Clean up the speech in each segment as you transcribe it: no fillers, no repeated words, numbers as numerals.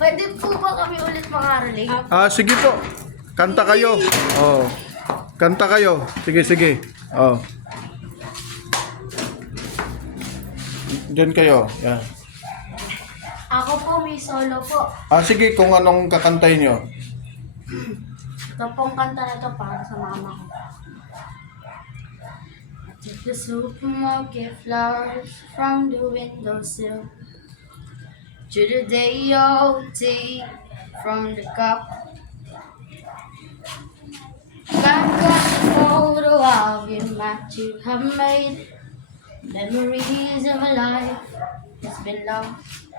Pwede po ba kami ulit makarelate? Sige po. Kanta kayo. Oh. Kanta kayo. Sige, sige. Oh. Diyan kayo. Yan. Ako po, may solo po. Sige, kung anong kakantay nyo. Ito pong kanta na to para sa mama ko. I took the supermarket flowers from the windowsill to the day old tea from the cup. Got a photo of you that you have made. Memories of a life that's been lost.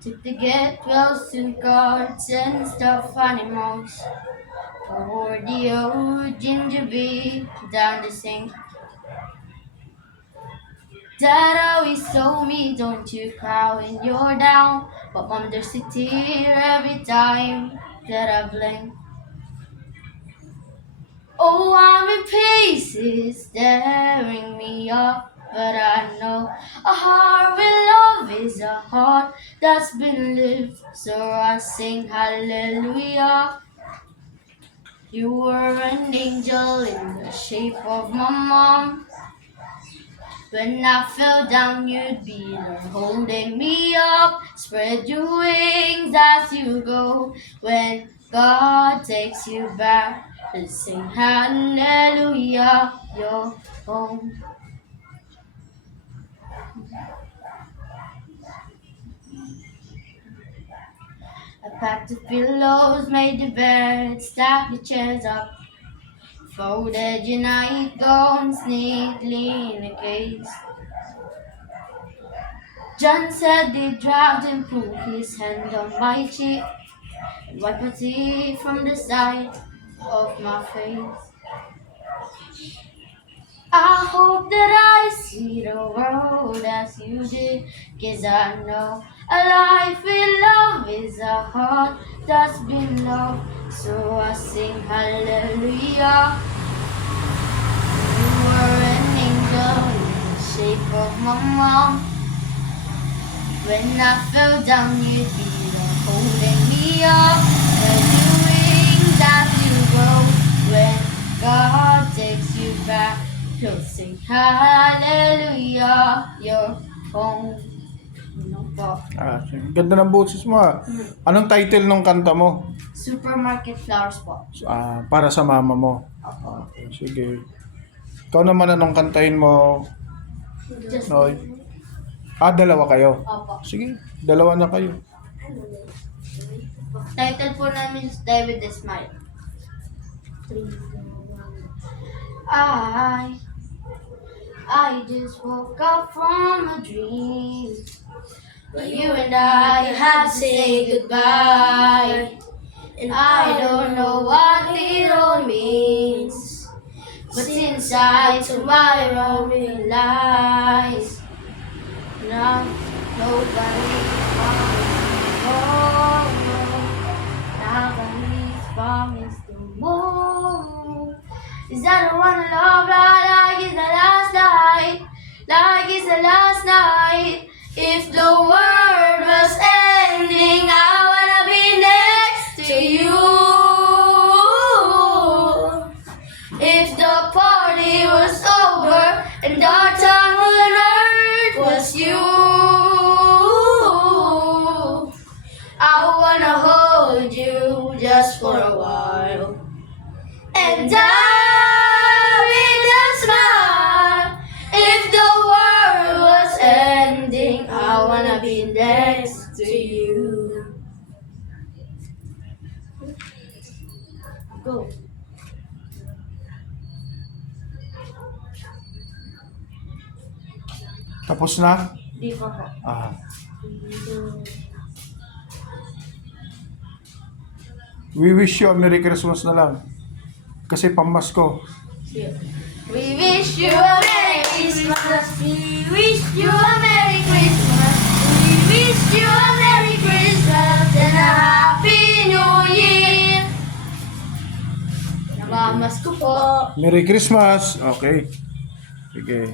Took the get well soon cards and stuffed animals. Poured the old ginger beer down the sink. Dad always told me, don't you cry when you're down. But Mom, there's a tear every time that I blink. Oh, I'm in pieces, tearing me up. But I know a heart with love is a heart that's been lived. So I sing hallelujah. You were an angel in the shape of my mom. When I fell down, you'd be there holding me up. Spread your wings as you go. When God takes you back, just sing hallelujah. You're home. I packed the pillows, made the bed, stacked the chairs up, folded your nightgowns neatly in a case. John said they dragged and put his hand on my cheek and wiped my tears from the side of my face. I hope that I see the world as you did, 'cause I know a life with love is a heart that's been loved. So I sing hallelujah. You were an angel in the shape of my mom. When I fell down, you'd be there holding me up. Spread your wings as you go. When God takes you back, he'll sing hallelujah. You're home. Ano po? Ganda ng boses mo. Anong title ng kanta mo? Supermarket flowers po. Para sa mama mo. Opo. Okay, sige. Ikaw naman anong kantahin mo? Just Noy? Dalawa kayo. Opo. Sige, dalawa na kayo. Title po namin is David the Smile. I just woke up from a dream where you and I had to say goodbye. And I don't know what it all means, but inside tomorrow realize now nobody's promised tomorrow. Is that the one I love like it's the last night? Like it's the last night. If the world was ending, I wanna be next to you. If the party was over and our time on earth was you, I wanna hold you just for a while. And with a smile, if the world was ending, I wanna be next to you. Go. Tapos na? Di pa po. We wish you a Merry Christmas na lang. Kasi pamasko. We wish you a Merry Christmas. We wish you a Merry Christmas. We wish you a Merry Christmas and a Happy New Year. Namamas ko po. Merry Christmas. Okay. Sige.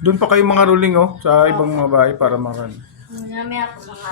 Doon pa kayo mga ruling oh, sa ibang mga bahay para makan. Mamaya ako mga